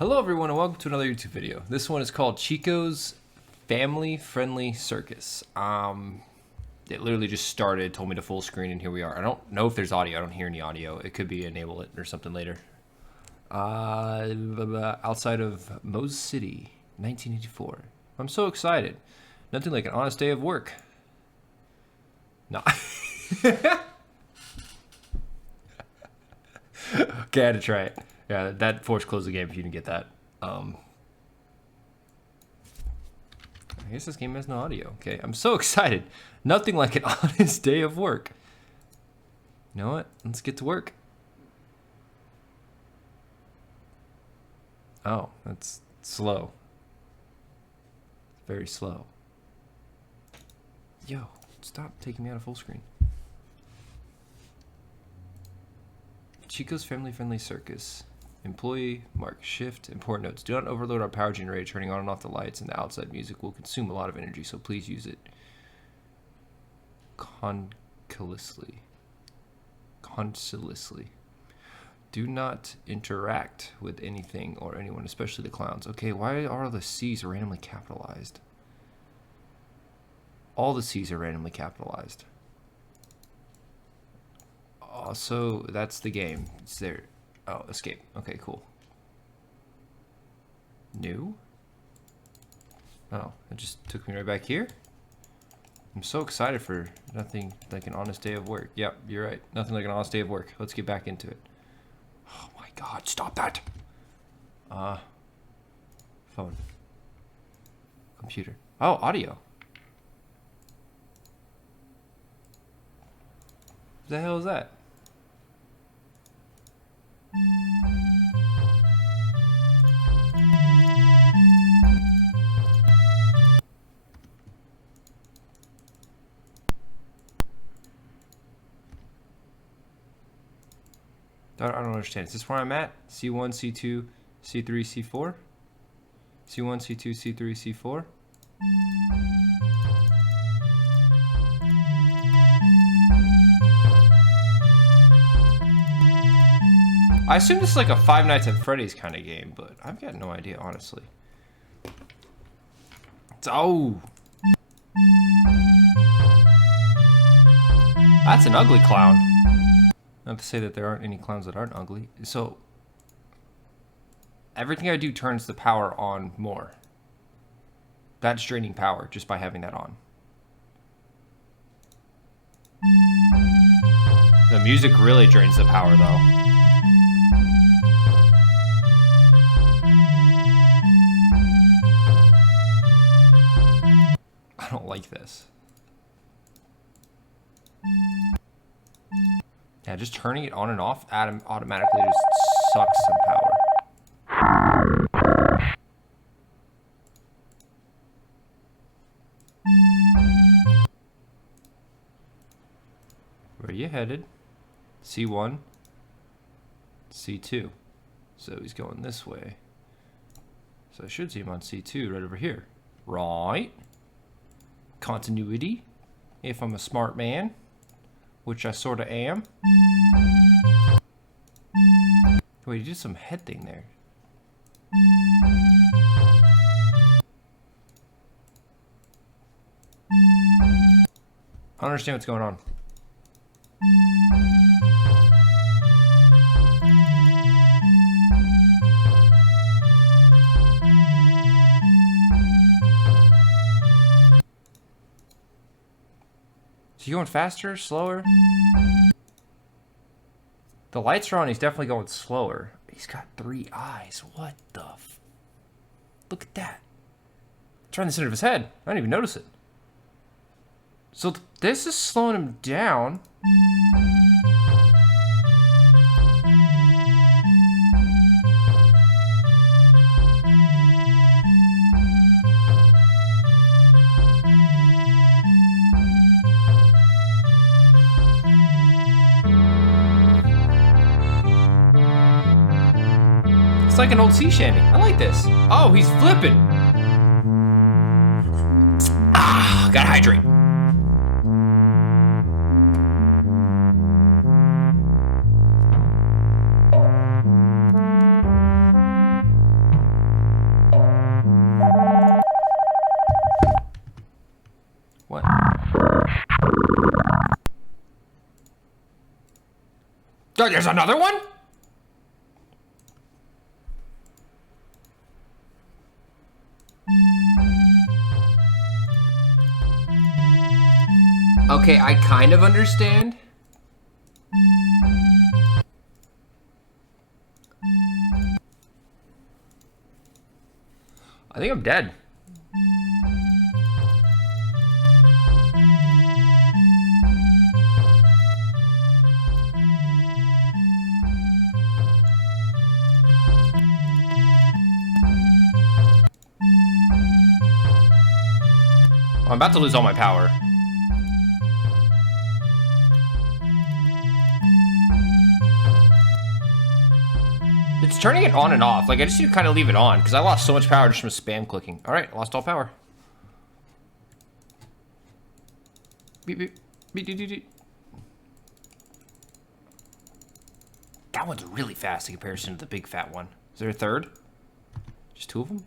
Hello everyone and welcome to another YouTube video. This one is called Chico's Family Friendly Circus. It literally just started, told me to full screen, and here we are. I don't know if there's audio. I don't hear any audio. It could be enable it or something later. Outside of Mose City, 1984. I'm so excited. Nothing like an honest day of work. No. Okay, I had to try it. Yeah, that forced close the game if you didn't get that. I guess this game has no audio. Okay, I'm so excited. Nothing like an honest day of work. You know what? Let's get to work. Oh, that's slow. Very slow. Yo, stop taking me out of full screen. Chico's Family Friendly Circus. Employee, mark, shift, important notes. Do not overload our power generator. Turning on and off the lights and the outside music will consume a lot of energy, so please use it consciously. Do not interact with anything or anyone, especially the clowns. Okay, why are the C's randomly capitalized? All the C's are randomly capitalized. So that's the game. It's there. Oh, escape. Okay, cool. New? Oh, it just took me right back here? I'm so excited for nothing like an honest day of work. Yep, you're right. Nothing like an honest day of work. Let's get back into it. Oh my god, stop that! Phone. Computer. Oh, audio. What the hell is that? I don't understand. Is this where I'm at? C1, C2, C3, C4? C1, C2, C3, C4? I assume this is like a Five Nights at Freddy's kind of game, but I've got no idea, honestly. Oh! That's an ugly clown. Not to say that there aren't any clowns that aren't ugly. So, everything I do turns the power on more. That's draining power just by having that on. The music really drains the power, though. I don't like this. Yeah, just turning it on and off automatically just sucks some power. Where are you headed? C1, C2. So he's going this way. So I should see him on C2 right over here. Right. Continuity. If I'm a smart man. Which I sort of am. Wait, you did some head thing there. I don't understand what's going on. Is he going faster, slower? The lights are on, he's definitely going slower. He's got 3 eyes. What the Look at that. It's right in the center of his head. I didn't even notice it. So this is slowing him down. It's like an old sea shanty. I like this. Oh, he's flipping. Ah, gotta hydrate. Oh, there's another one? Okay, I kind of understand. I think I'm dead. I'm about to lose all my power. It's turning it on and off. Like, I just need to kind of leave it on, because I lost so much power just from spam clicking. Alright, lost all power. Beep, beep. Beep, beep, beep, beep. That one's really fast in comparison to the big fat one. Is there a third? Just two of them?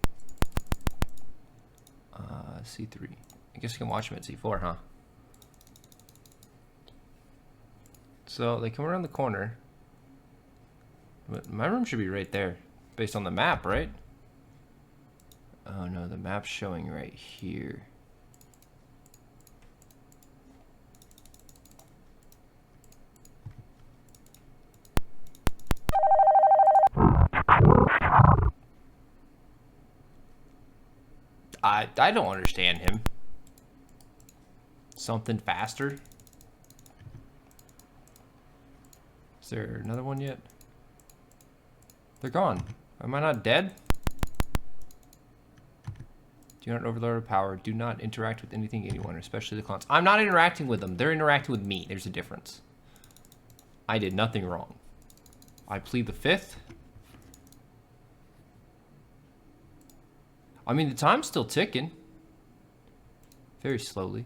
C3. I guess you can watch them at C4, huh? So they come around the corner. But my room should be right there, based on the map, right? Oh no, the map's showing right here. I don't understand him. Something faster? Is there another one yet? They're gone. Am I not dead? Do not overload power. Do not interact with anything, anyone, especially the clowns. I'm not interacting with them. They're interacting with me. There's a difference. I did nothing wrong. I plead the fifth. I mean, the time's still ticking. Very slowly.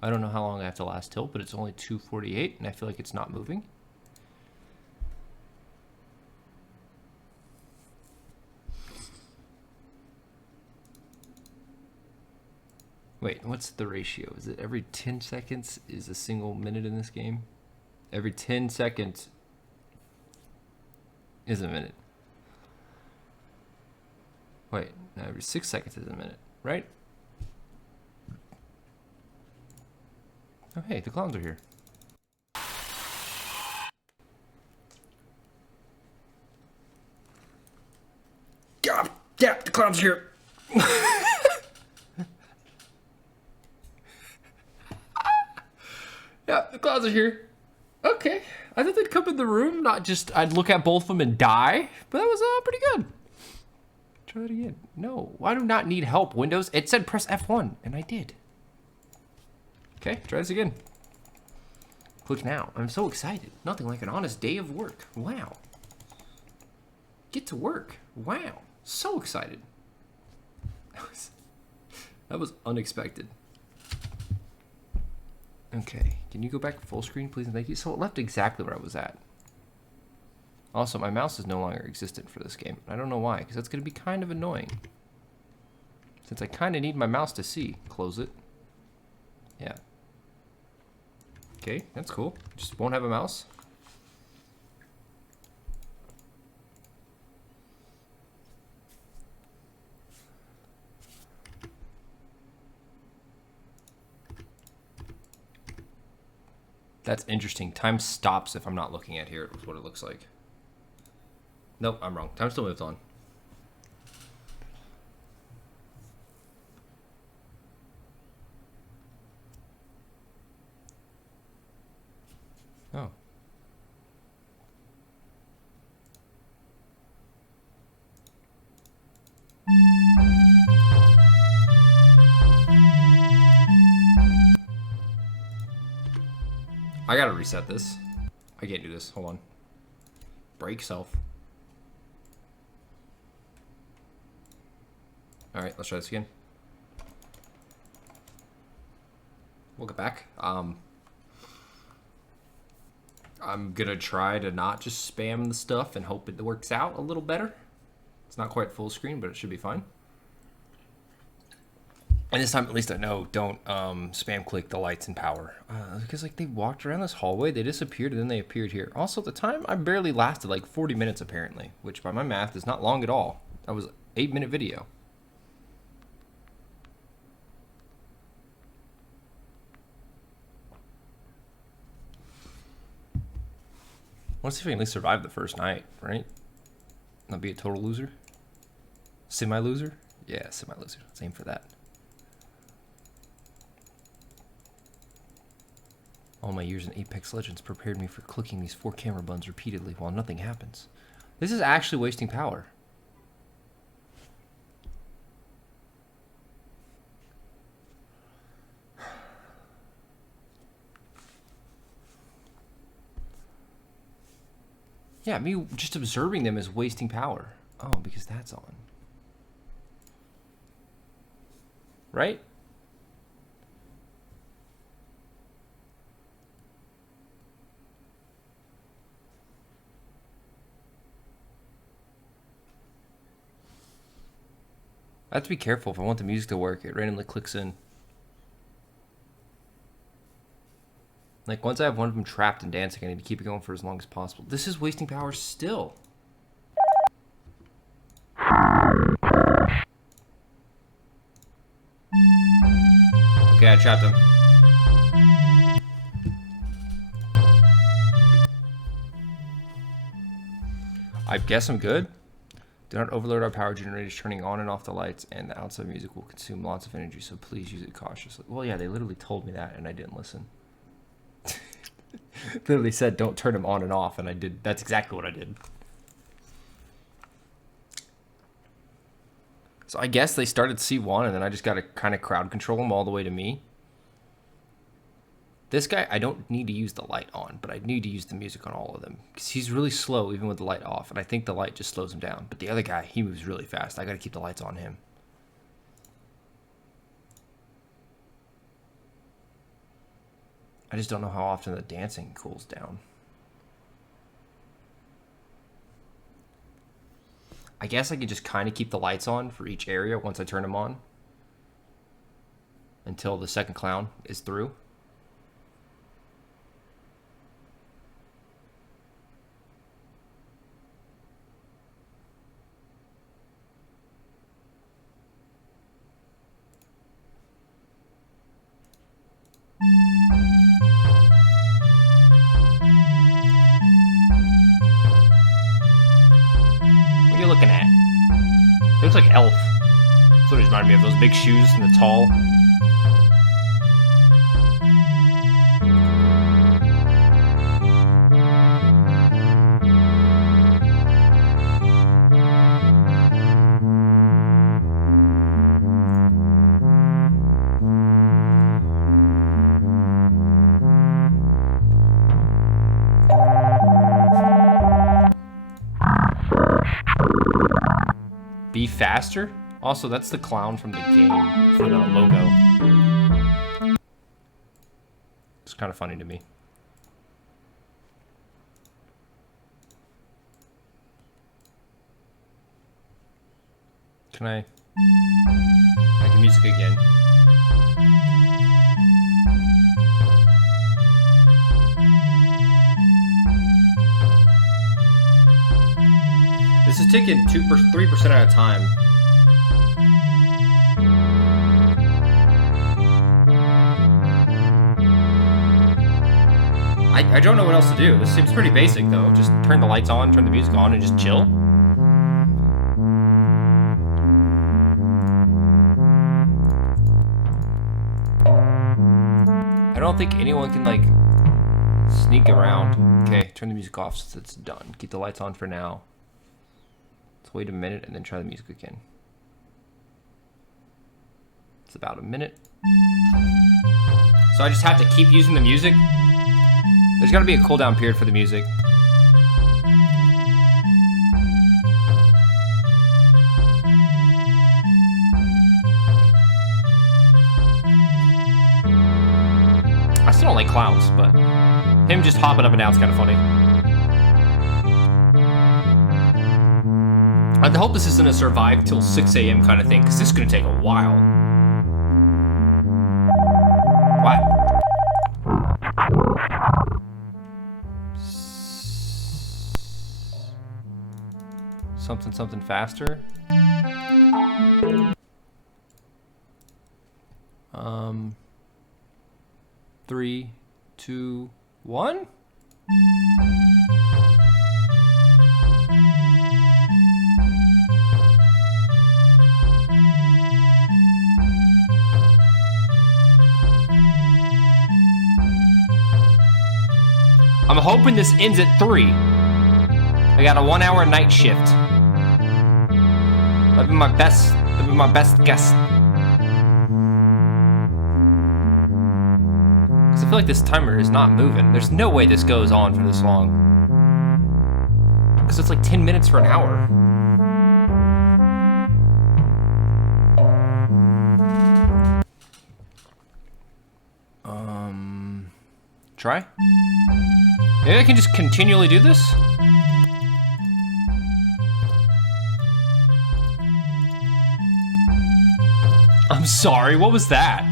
I don't know how long I have to last till, but it's only 2:48, and I feel like it's not moving. Wait, what's the ratio? Is it every 10 seconds is a single minute in this game? Every 10 seconds is a minute. Wait, no, every 6 seconds is a minute, right? Oh, hey, the clowns are here. God, yeah, the clowns are here. Yeah, the clowns are here. Okay, I thought they'd come in the room, not just I'd look at both of them and die, but that was pretty good. Try that again. No, I do not need help, Windows. It said press F1, and I did. Okay, try this again. Click now. I'm so excited. Nothing like an honest day of work. Wow. Get to work. Wow. So excited. That was unexpected. Okay, can you go back full screen, please, and thank you? So it left exactly where I was at. Also, my mouse is no longer existent for this game. I don't know why, because that's going to be kind of annoying. Since I kind of need my mouse to see. Close it. Yeah. Okay, that's cool. Just won't have a mouse. That's interesting. Time stops if I'm not looking at here, is what it looks like. Nope, I'm wrong. Time still moves on. Oh. I gotta reset this. I can't do this. Hold on. Break self. Alright, let's try this again. We'll get back. I'm gonna try to not just spam the stuff and hope it works out a little better. It's not quite full screen, but it should be fine. And this time, at least I know, don't spam click the lights and power. Because, like, they walked around this hallway, they disappeared, and then they appeared here. Also, at the time, I barely lasted, like, 40 minutes, apparently. Which, by my math, is not long at all. That was an 8-minute video. I want to see if I can at least survive the first night, right? Not be a total loser? Semi-loser? Yeah, semi-loser. Let's aim for that. All my years in Apex Legends prepared me for clicking these 4 camera buttons repeatedly while nothing happens. This is actually wasting power. Yeah, me just observing them is wasting power. Oh, because that's on. Right? I have to be careful if I want the music to work. It randomly clicks in. Like, once I have one of them trapped and dancing, I need to keep it going for as long as possible. This is wasting power still. Okay, I trapped him. I guess I'm good. Do not overload our power generators. Turning on and off the lights and the outside music will consume lots of energy, so please use it cautiously. Well, yeah, they literally told me that, and I didn't listen. Literally said, don't turn them on and off, and I did. That's exactly what I did. So I guess they started C1, and then I just got to kind of crowd control them all the way to me. This guy, I don't need to use the light on, but I need to use the music on all of them. Because he's really slow, even with the light off, and I think the light just slows him down. But the other guy, he moves really fast. I got to keep the lights on him. I just don't know how often the dancing cools down. I guess I could just kind of keep the lights on for each area once I turn them on. Until the second clown is through. What are you looking at? It looks like Elf. That's what it reminded me of, those big shoes and the tall. Be faster? Also, that's the clown from the game for the logo. It's kind of funny to me. Can I make the music again? This is taking 3% at a time. I don't know what else to do. This seems pretty basic though. Just turn the lights on, turn the music on, and just chill. I don't think anyone can like sneak around. Okay, turn the music off since it's done. Keep the lights on for now. Let's wait a minute and then try the music again. It's about a minute. So I just have to keep using the music. There's gotta be a cooldown period for the music. I still don't like clowns, but him just hopping up and down is kind of funny. I hope this isn't a survive till 6 a.m. kind of thing, because this is going to take a while. Something, something faster. 3, 2, 1. I'm hoping this ends at 3. I got a 1-hour night shift. That'd be my best guess. Cause I feel like this timer is not moving. There's no way this goes on for this long. Cause it's like 10 minutes for an hour. Try? Maybe I can just continually do this? I'm sorry, what was that?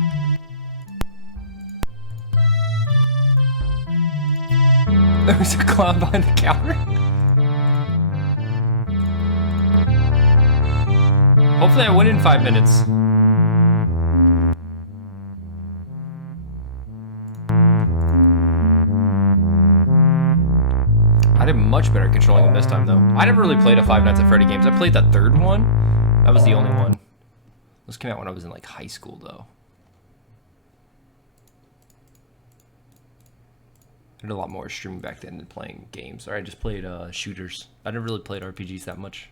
There was a clown behind the counter. Hopefully I win in 5 minutes. I did much better controlling them this time, though. I never really played a Five Nights at Freddy games. I played the third one. That was the only one. This came out when I was in, like, high school, though. I did a lot more streaming back then than playing games. Or I just played shooters. I never really played RPGs that much.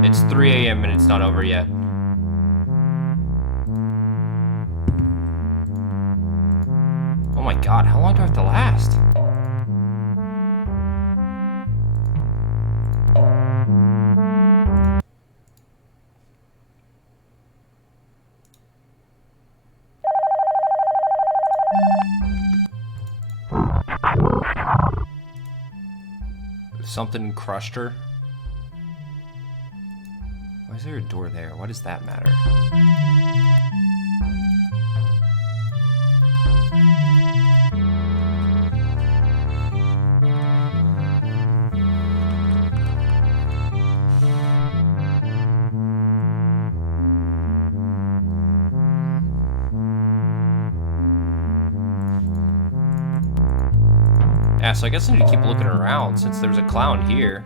It's 3 a.m. and it's not over yet. Oh my god, how long do I have to last? Something crushed her. Why is there a door there? Why does that matter? Yeah, so I guess I need to keep looking around since there's a clown here.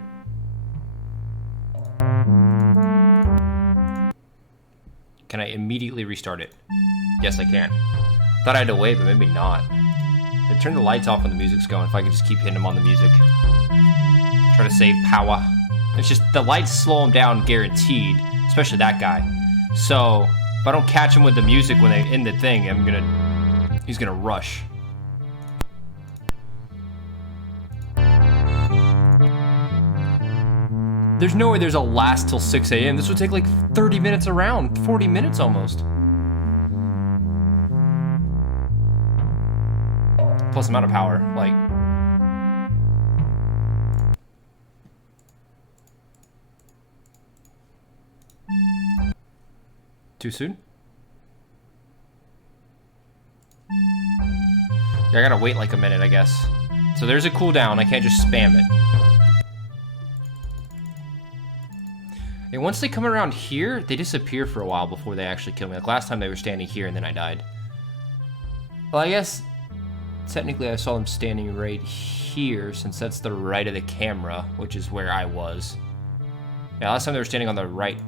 Can I immediately restart it? Yes, I can. Thought I had to wait, but maybe not. Then turn the lights off when the music's going, if I could just keep hitting them on the music. Try to save power. It's just, the lights slow him down guaranteed, especially that guy. So, if I don't catch him with the music when they end the thing, he's gonna rush. There's no way there's a last till 6 a.m. This would take like 30 minutes around, 40 minutes almost. Plus I'm out of power, like. Too soon? Yeah, I gotta wait like a minute, I guess. So there's a cooldown, I can't just spam it. And once they come around here, they disappear for a while before they actually kill me. Like last time they were standing here and then I died. Well, I guess technically I saw them standing right here since that's the right of the camera, which is where I was. Yeah, last time they were standing on the right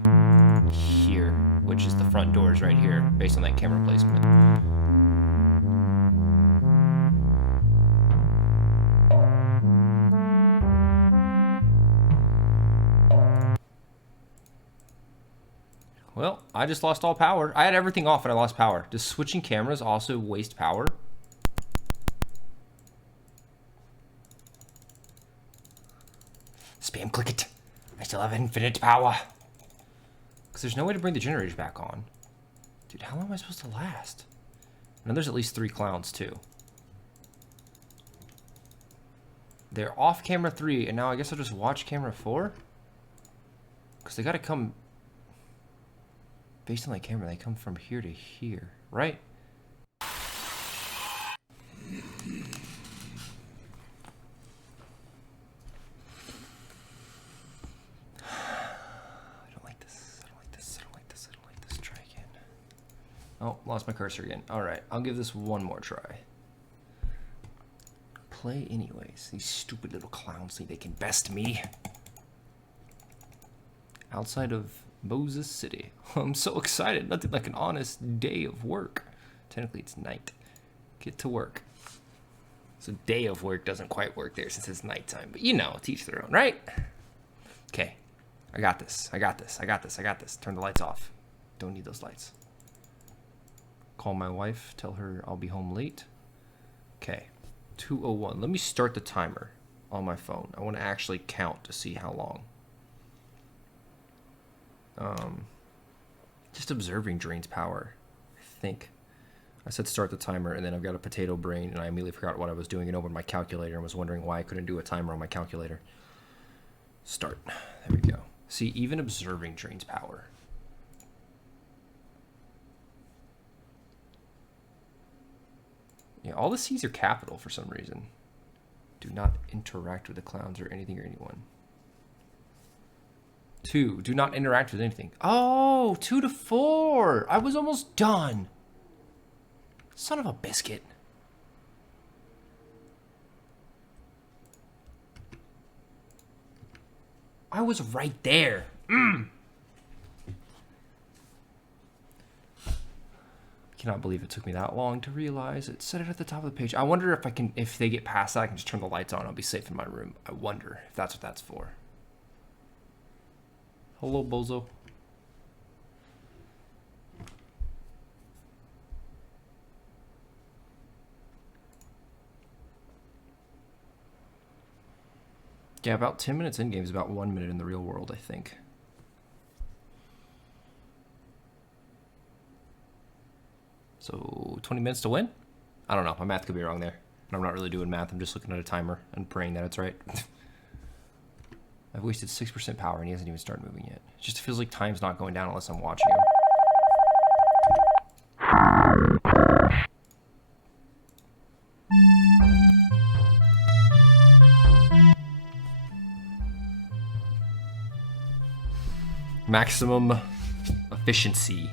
here, which is the front doors right here, based on that camera placement. Well, I just lost all power. I had everything off and I lost power. Does switching cameras also waste power? Spam click it. I still have infinite power. Because there's no way to bring the generators back on. Dude, how long am I supposed to last? I know there's at least 3 clowns, too. They're off camera 3, and now I guess I'll just watch camera 4? Because they gotta come... Based on the camera, they come from here to here, right? Oh, lost my cursor again. Alright, I'll give this one more try. Play anyways. These stupid little clowns think they can best me. Outside of Moses City. I'm so excited. Nothing like an honest day of work. Technically, it's night. Get to work. So day of work doesn't quite work there since it's nighttime. But you know, teach their own, right? Okay. I got this. I got this. I got this. I got this. Turn the lights off. Don't need those lights. Call my wife, tell her I'll be home late. Okay, 2:01. Let me start the timer on my phone. I want to actually count to see how long. Just observing drains power, I think. I said start the timer, and then I've got a potato brain, and I immediately forgot what I was doing and opened my calculator and was wondering why I couldn't do a timer on my calculator. Start. There we go. See, even observing drains power. Yeah, all the C's are capital for some reason. Do not interact with the clowns or anything or anyone. 2, do not interact with anything. Oh, 2 to 4. I was almost done. Son of a biscuit. I was right there. Cannot believe it took me that long to realize it said it at the top of the page. I wonder if they get past that, I can just turn the lights on. I'll be safe in my room. I wonder if that's what that's for. Hello, bozo. Yeah, about 10 minutes in game is about 1 minute in the real world, I think. So 20 minutes to win? I don't know. My math could be wrong there. And I'm not really doing math. I'm just looking at a timer and praying that it's right. I've wasted 6% power and he hasn't even started moving yet. It just feels like time's not going down unless I'm watching him. Maximum efficiency.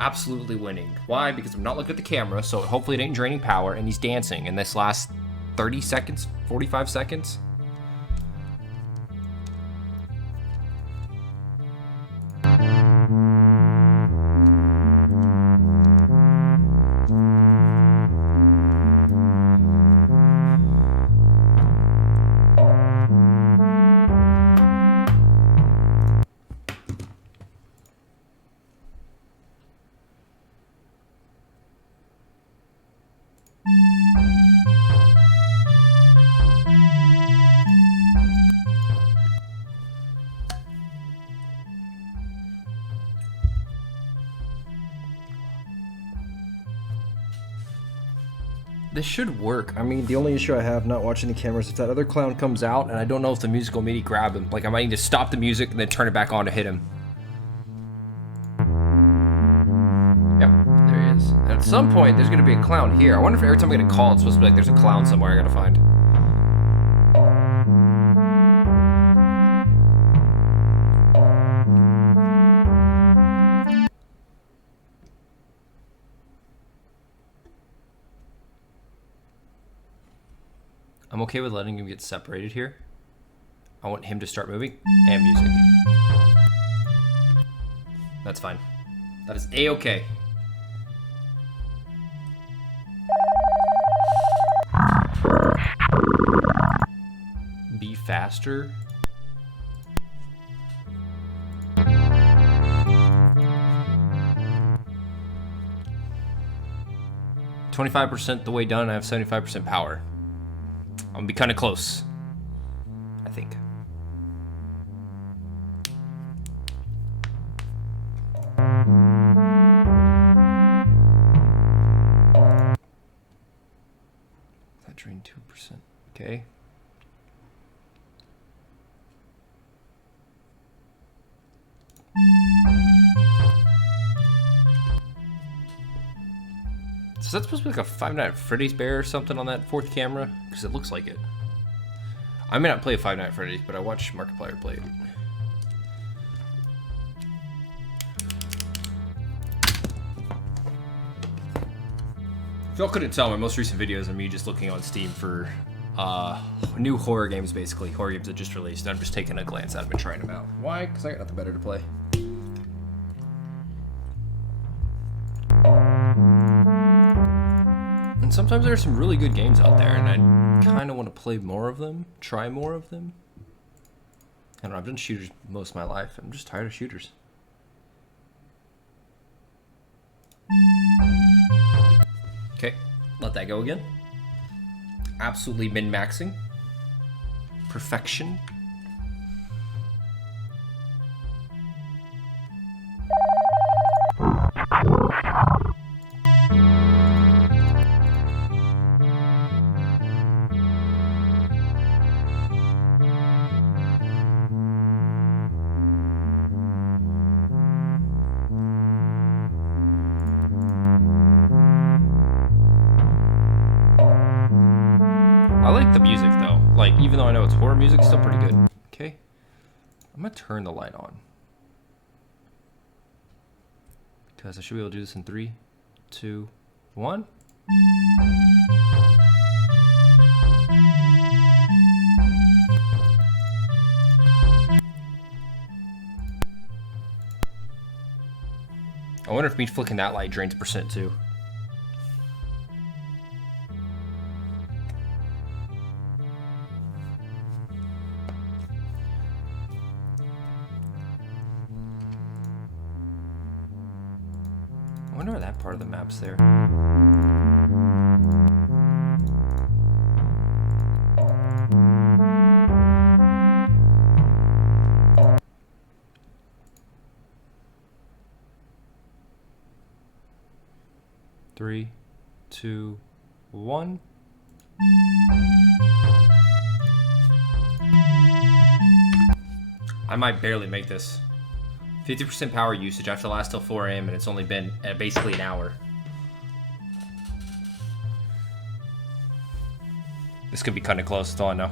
Absolutely winning. Why? Because I'm not looking at the camera, so hopefully it ain't draining power, and he's dancing in this last 30 seconds, 45 seconds. This should work. I mean, the only issue I have not watching the cameras is if that other clown comes out and I don't know if the music will immediately grab him. Like, I might need to stop the music and then turn it back on to hit him. Yep, there he is. And at some point, there's gonna be a clown here. I wonder if every time I get a call, it's supposed to be like there's a clown somewhere I gotta find. I'm okay with letting him get separated here. I want him to start moving and music. That's fine. That is A-okay. Be faster. %, the way done, I have 75% power. I'm gonna be kind of close, I think. 22%. Okay. So that's supposed to be like a Five Nights at Freddy's bear or something on that fourth camera? Because it looks like it. I may not play Five Nights at Freddy's, but I watch Markiplier play it. If y'all couldn't tell, my most recent videos are me just looking on Steam for new horror games, basically. Horror games that just released. I'm just taking a glance at them and trying them out. Why? Because I got nothing better to play. And sometimes there are some really good games out there, and I kind of want to play more of them, try more of them. I don't know, I've done shooters most of my life. I'm just tired of shooters. Okay, let that go again. Absolutely min-maxing. Perfection. I like the music though. Like, even though I know it's horror music, it's still pretty good. Okay. I'm gonna turn the light on. Because I should be able to do this in 3, 2, 1. I wonder if me flicking that light drains percent too. I wonder why that part of the map's there. Three, 2, 1. I might barely make this. 50% power usage. I have to last till 4 a.m. and it's only been basically an hour. This could be kind of close, that's all I know.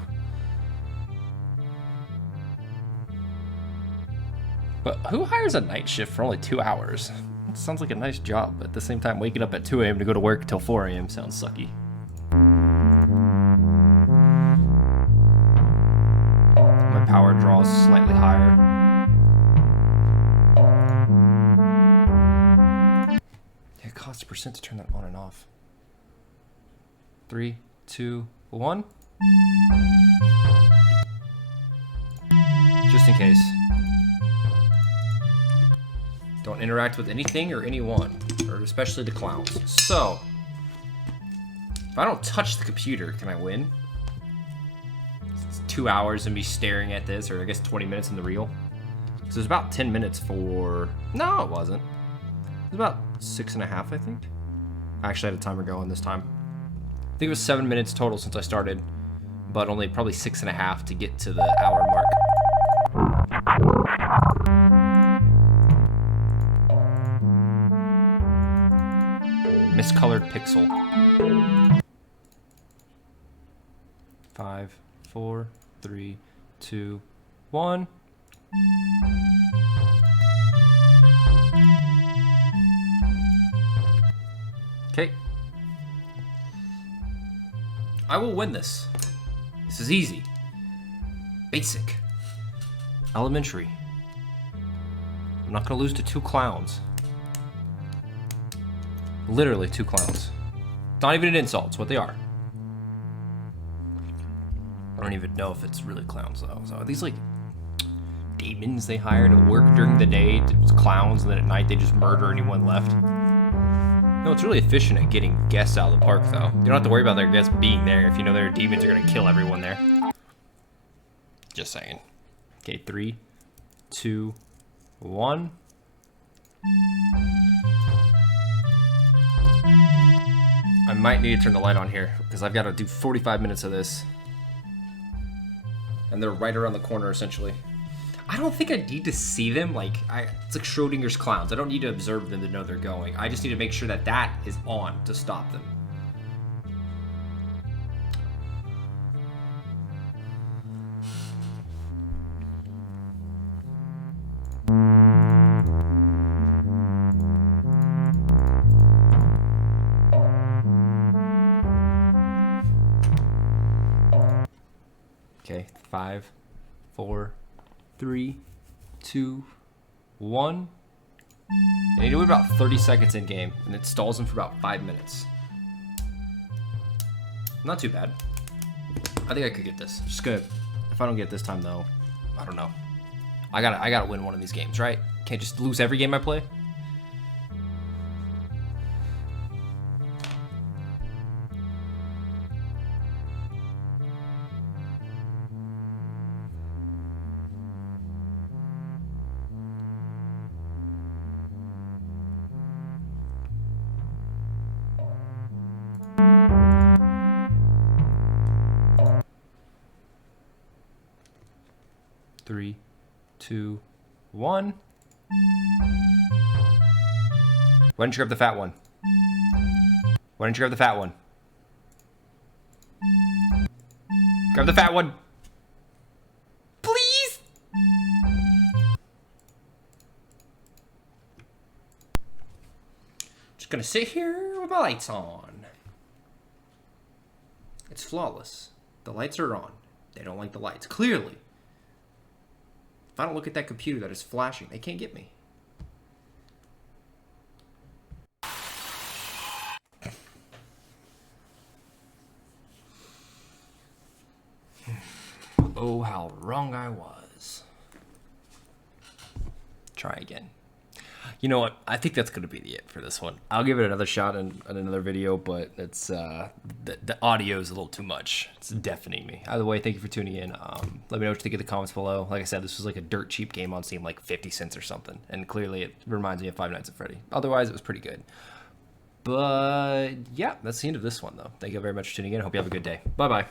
But who hires a night shift for only 2 hours? It sounds like a nice job, but at the same time, waking up at 2 a.m. to go to work till 4 a.m. sounds sucky. My power draw is slightly higher. Yeah, it costs a percent to turn that on and off. 3, 2, 1. Just in case. Don't interact with anything or anyone, or especially the clowns. So, if I don't touch the computer, can I win? It's 2 hours and me staring at this, or I guess 20 minutes in the reel. So there's about 10 minutes for... No, it wasn't. It was about 6.5, I think. I actually had a timer going this time. I think it was 7 minutes total since I started, but only probably 6.5 to get to the hour mark. Miscolored pixel. 5, 4, 3, 2, 1. Okay. I will win this. This is easy. Basic. Elementary. I'm not gonna lose to 2 clowns. Literally 2 clowns. Not even an insult, it's what they are. I don't even know if it's really clowns though. So are these like demons they hire to work during the day? It's clowns, and then at night they just murder anyone left? No, it's really efficient at getting guests out of the park though. You don't have to worry about their guests being there if you know their demons are gonna kill everyone there. Just saying. Okay, 3, 2, 1. I might need to turn the light on here because I've got to do 45 minutes of this. And they're right around the corner, essentially. I don't think I need to see them. It's like Schrodinger's clowns. I don't need to observe them to know they're going. I just need to make sure that that is on to stop them. Okay, 5, 4, 3, 2, 1. And you do it about 30 seconds in game, and it stalls them for about 5 minutes. Not too bad. I think I could get this. Just gonna, if I don't get it this time though, I don't know. I gotta win one of these games, right? Can't just lose every game I play. Three, 2, 1. Why didn't you grab the fat one? Why didn't you grab the fat one? Grab the fat one! Please! Just gonna sit here with my lights on. It's flawless. The lights are on. They don't like the lights. Clearly. If I don't look at that computer that is flashing, they can't get me. Oh, how wrong I was. Try again. You know what? I think that's going to be it for this one. I'll give it another shot in another video, but it's the audio is a little too much. It's deafening me. Either way, thank you for tuning in. Let me know what you think in the comments below. Like I said, this was like a dirt cheap game on Steam, like 50 cents or something. And clearly it reminds me of Five Nights at Freddy. Otherwise, it was pretty good. But yeah, that's the end of this one, though. Thank you very much for tuning in. I hope you have a good day. Bye-bye.